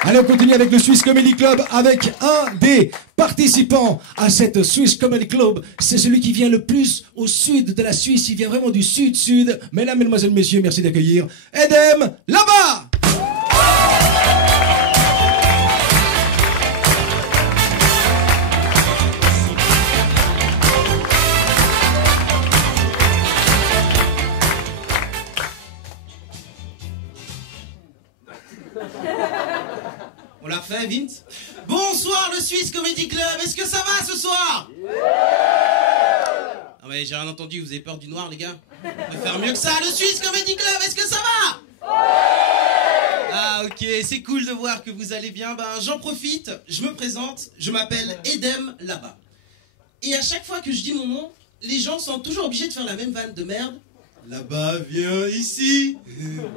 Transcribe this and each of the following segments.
Allez, on continue avec le Swiss Comedy Club, avec un des participants à cette Swiss Comedy Club. C'est celui qui vient le plus au sud de la Suisse. Il vient vraiment du sud-sud. Mesdames, mesdemoiselles, messieurs, merci d'accueillir Edem Laba. On l'a refait, Vince. Bonsoir le Swiss Comedy Club, est-ce que ça va ce soir? Non mais j'ai rien entendu, vous avez peur du noir les gars? On va faire mieux que ça, le Swiss Comedy Club, est-ce que ça va? Ah ok, c'est cool de voir que vous allez bien. Ben j'en profite, je me présente, je m'appelle Edem Laba. Et à chaque fois que je dis mon nom, les gens sont toujours obligés de faire la même vanne de merde. Là-bas, viens ici. Il faut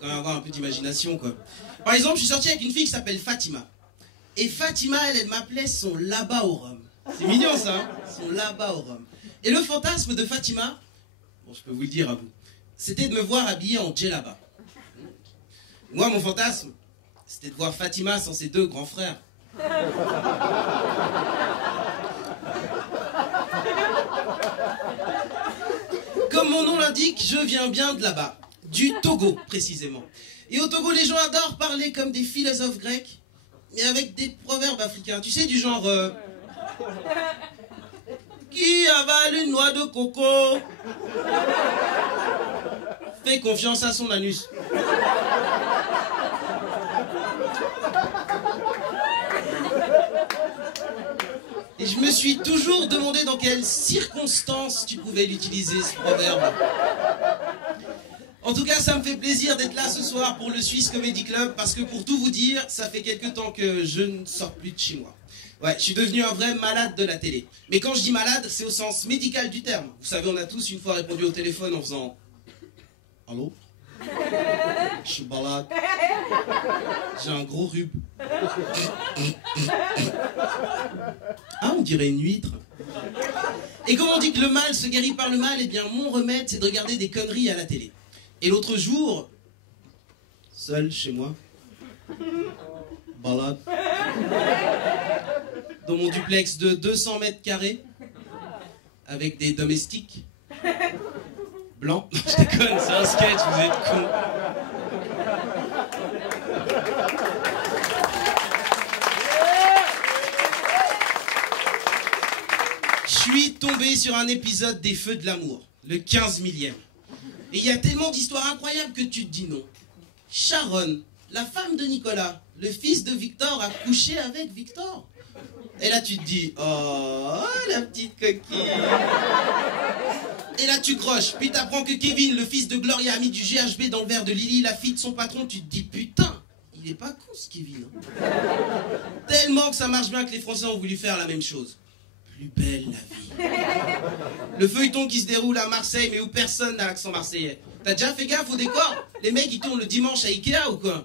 quand même avoir un peu d'imagination, quoi. Par exemple, je suis sorti avec une fille qui s'appelle Fatima. Et Fatima, elle m'appelait son là-bas au rhum. C'est mignon, ça, hein? Son là-bas au rhum. Et le fantasme de Fatima, bon, je peux vous le dire à vous, c'était de me voir habillé en djellaba. Moi, mon fantasme, c'était de voir Fatima sans ses deux grands frères. Comme mon nom l'indique, je viens bien de là-bas, du Togo précisément. Et au Togo, les gens adorent parler comme des philosophes grecs, mais avec des proverbes africains. Tu sais, du genre... Qui avale une noix de coco fait confiance à son anus. Et je me suis toujours demandé dans quelles circonstances tu pouvais l'utiliser, ce proverbe. En tout cas, ça me fait plaisir d'être là ce soir pour le Swiss Comedy Club, parce que pour tout vous dire, ça fait quelque temps que je ne sors plus de chez moi. Ouais, je suis devenu un vrai malade de la télé. Mais quand je dis malade, c'est au sens médical du terme. Vous savez, on a tous une fois répondu au téléphone en faisant... Allô? Je suis malade. J'ai un gros rhume. Ah, on dirait une huître. Et comme on dit que le mal se guérit par le mal, eh bien mon remède, c'est de regarder des conneries à la télé. Et l'autre jour, seul chez moi, balade, dans mon duplex de 200 mètres carrés, avec des domestiques blancs. Non, je déconne, c'est un sketch, vous êtes cons. Je suis tombé sur un épisode des Feux de l'amour, le 15 millième. Et il y a tellement d'histoires incroyables que tu te dis non. Sharon, la femme de Nicolas, le fils de Victor, a couché avec Victor. Et là tu te dis, oh, la petite coquille. Et là tu croches, puis t'apprends que Kevin, le fils de Gloria, a mis du GHB dans le verre de Lily, la fille de son patron. Tu te dis, putain, il est pas con ce Kevin. Hein. Tellement que ça marche bien que les Français ont voulu faire la même chose. Plus belle la vie. Le feuilleton qui se déroule à Marseille, mais où personne n'a l'accent marseillais. T'as déjà fait gaffe au décor? Les mecs ils tournent le dimanche à Ikea ou quoi?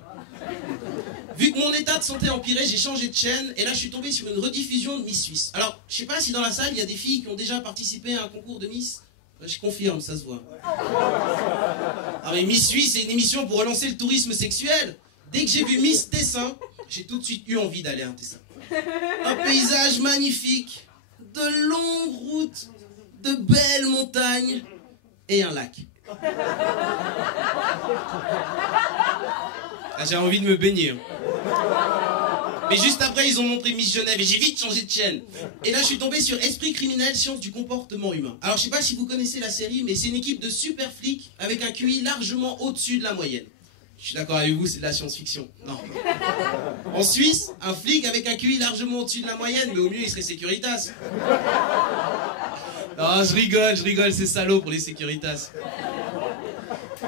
Vu que mon état de santé empirait, j'ai changé de chaîne et là je suis tombé sur une rediffusion de Miss Suisse. Alors, je sais pas si dans la salle il y a des filles qui ont déjà participé à un concours de Miss. Je confirme, ça se voit. Ah mais Miss Suisse, c'est une émission pour relancer le tourisme sexuel. Dès que j'ai vu Miss Tessin, j'ai tout de suite eu envie d'aller à Tessin. Un paysage magnifique, de longues routes, de belles montagnes et un lac. Ah, j'ai envie de me baigner. Mais juste après, ils ont montré Miss Genève et j'ai vite changé de chaîne. Et là, je suis tombé sur Esprit criminel, sciences du comportement humain. Alors, je sais pas si vous connaissez la série, mais c'est une équipe de super flics avec un QI largement au-dessus de la moyenne. Je suis d'accord avec vous, c'est de la science-fiction. Non. En Suisse, un flic avec un QI largement au-dessus de la moyenne, mais au mieux, il serait Securitas. Non, je rigole, c'est salaud pour les Securitas.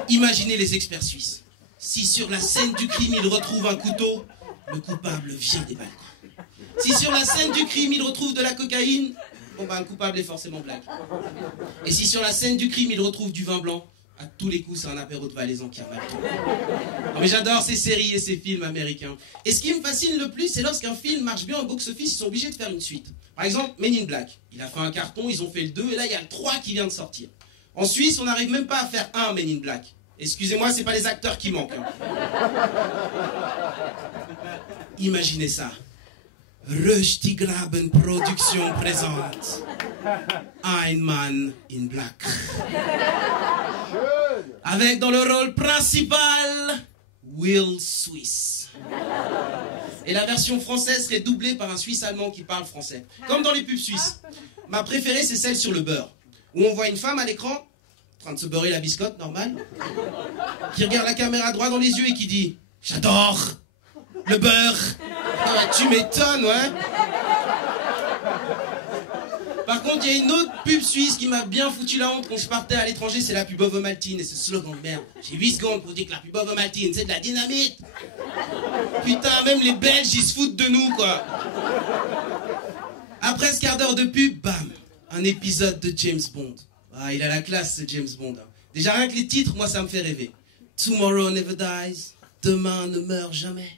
Imaginez les experts suisses. Si sur la scène du crime, ils retrouvent un couteau, le coupable vient des balcons. Si sur la scène du crime, ils retrouvent de la cocaïne, bon ben le coupable est forcément black. Et si sur la scène du crime, ils retrouvent du vin blanc, à tous les coups, c'est un apéro de valaisan qui remarque. Non mais j'adore ces séries et ces films américains. Et ce qui me fascine le plus, c'est lorsqu'un film marche bien au box-office, ils sont obligés de faire une suite. Par exemple, Men in Black. Il a fait un carton, ils ont fait le 2, et là, il y a le 3 qui vient de sortir. En Suisse, on n'arrive même pas à faire un Men in Black. Excusez-moi, c'est pas les acteurs qui manquent. Hein. Imaginez ça. Röstigraben Production présente Ein Mann in Black. Avec dans le rôle principal Will Swiss. Et la version française serait doublée par un Suisse allemand qui parle français. Comme dans les pubs suisses. Ma préférée, c'est celle sur le beurre. Où on voit une femme à l'écran, en train de se beurrer la biscotte, normal, qui regarde la caméra droit dans les yeux et qui dit « J'adore le beurre !» Ah, tu m'étonnes, ouais. Par contre, il y a une autre pub suisse qui m'a bien foutu la honte quand je partais à l'étranger, c'est la pub Ovomaltine. Et ce slogan de merde. J'ai 8 secondes pour dire que la pub Ovomaltine, c'est de la dynamite. Putain, même les Belges, ils se foutent de nous, quoi. Après ce quart d'heure de pub, bam, un épisode de James Bond. Ah, il a la classe, ce James Bond. Hein. Déjà, rien que les titres, moi, ça me fait rêver. Tomorrow never dies. Demain ne meurt jamais.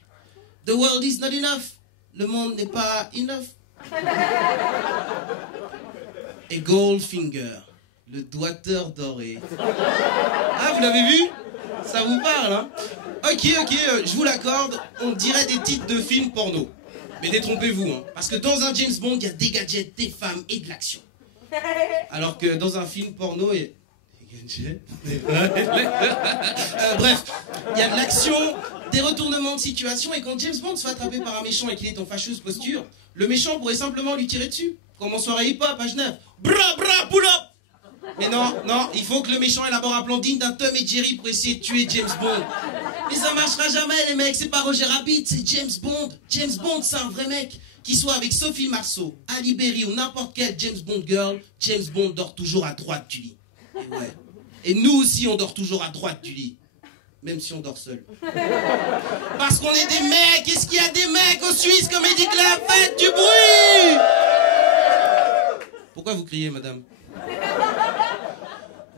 The world is not enough. Le monde n'est pas enough. Et Goldfinger, le doigteur doré. Ah, vous l'avez vu? Ça vous parle, hein? Ok, je vous l'accorde, on dirait des titres de films porno. Mais détrompez-vous, hein, parce que dans un James Bond, il y a des gadgets, des femmes et de l'action. Alors que dans un film porno, il y a des gadgets. Bref, il y a de l'action, des retournements de situation, et quand James Bond se fait attraper par un méchant et qu'il est en fâcheuse posture, le méchant pourrait simplement lui tirer dessus, comme en soirée hip-hop à Genève. Bra, pull up! Mais non, il faut que le méchant élabore un plan digne d'un Tom et Jerry pour essayer de tuer James Bond. Mais ça marchera jamais, les mecs, c'est pas Roger Rabbit, c'est James Bond. James Bond, c'est un vrai mec. Qu'il soit avec Sophie Marceau, Ali Berry ou n'importe quelle James Bond girl, James Bond dort toujours à droite du lit. Et ouais. Et nous aussi, on dort toujours à droite du lit. Même si on dort seul. Parce qu'on est des mecs. Est-ce qu'il y a des mecs au Suisse Comedy Club? Faites du bruit! Pourquoi vous criez, madame?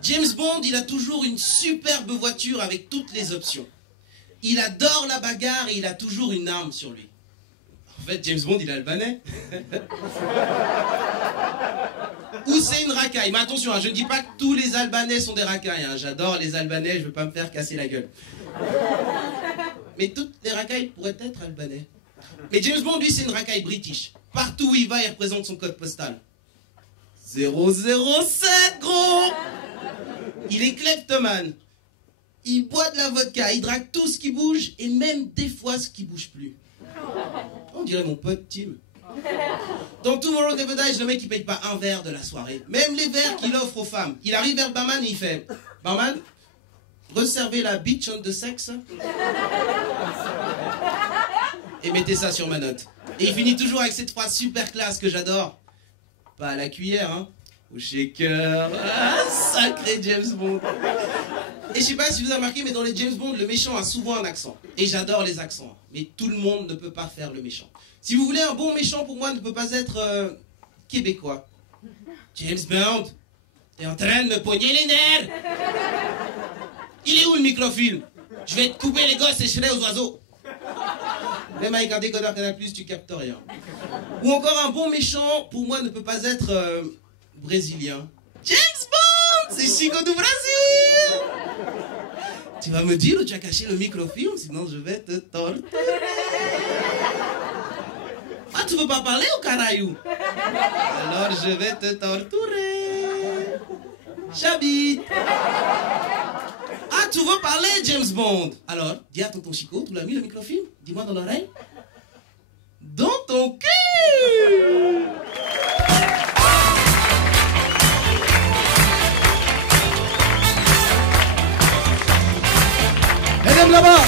James Bond, il a toujours une superbe voiture avec toutes les options. Il adore la bagarre et il a toujours une arme sur lui. En fait, James Bond, il est albanais. Ou c'est une racaille. Mais attention, hein, je ne dis pas que tous les Albanais sont des racailles. Hein. J'adore les Albanais, je veux pas me faire casser la gueule. Mais toutes les racailles pourraient être albanais. Mais James Bond, lui, c'est une racaille british. Partout où il va, il représente son code postal. 007, gros! Il est kleptomane. Il boit de la vodka, il drague tout ce qui bouge, et même des fois ce qui bouge plus. On dirait mon pote Tim. Dans Tomorrow Never Dies, le mec il paye pas un verre de la soirée. Même les verres qu'il offre aux femmes. Il arrive vers le barman et il fait: barman, resservez la bitch on the sex et mettez ça sur ma note. Et il finit toujours avec cette phrase super classe que j'adore. Pas à la cuillère, hein. Au shaker. Ah, sacré James Bond. Et je sais pas si vous avez remarqué, mais dans les James Bond, le méchant a souvent un accent. Et j'adore les accents. Mais tout le monde ne peut pas faire le méchant. Si vous voulez, un bon méchant, pour moi, ne peut pas être québécois. James Bond, t'es en train de me pogner les nerfs. Il est où le microfilm? Je vais te couper les gosses et je ferai aux oiseaux. Même avec un décodeur Canal+, tu captes rien. Ou encore un bon méchant, pour moi, ne peut pas être brésilien. James Bond, c'est Chico du Brésil. Tu vas me dire où tu as caché le microfilm, sinon je vais te torturer. Ah, tu veux pas parler au Caraïou? Alors je vais te torturer. J'habite. Ah, tu veux parler, James Bond? Alors, dis à tonton Chico, tu l'as mis le microfilm? Dis-moi dans l'oreille. Dans ton cul. Mesdames là-bas,